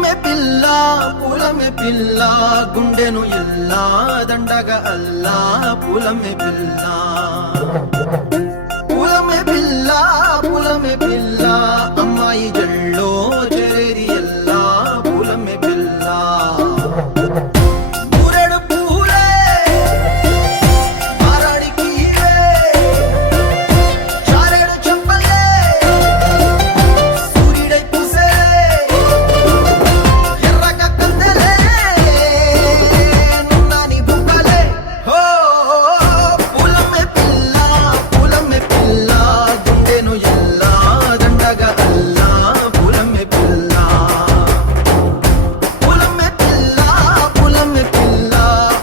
పూలమే పిల్ల గుండెను ఎల్లా దండగ అల్లా పూలమే పిల్ల పూలమే పిల్ల అమ్మాయి జల్లో చేరేది ఎల్లా పూలమే పిల్ల ఊరెడు పూలే మారాడికి చారెడు చెప్పలే సూర్యుడై పూసే ఎర్రగ కందెలే నున్నాని బుక్కలే హో పూలమే పిల్ల గుండెను ఎల్లా దండగ అల్లా పూలమే పిల్ల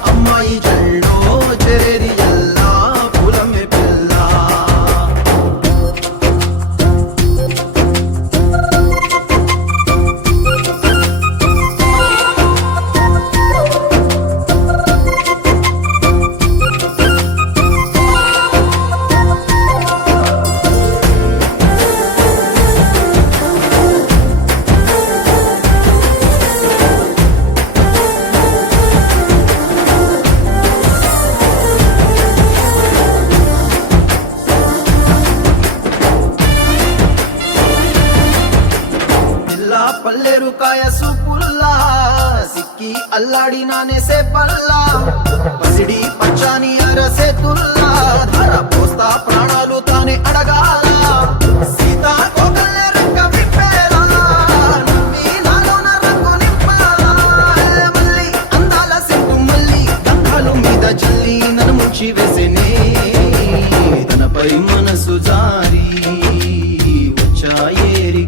అమ్మాయి జల్లో చేరేది ఎల్లా పూలమే పిల్ల పల్లేరు కాయ సూపుల్లా సిక్కి అల్లాడి నానేసే పల్లా పసిడి పచ్చాని అరసే తుల్లా ధర పోస్తా ప్రాణాలు తానే అడగాల సీతా కోకల్లే రెక్క విప్పేలా నవ్వి నాలోన రంగు నింపాలా మళ్ళీ అందాల సెంటు మళ్ళీ గంధాలు మీద జల్లి నన్ను ముంచి వేసేనే తనపై మనసు జారి వచ్చాయేరి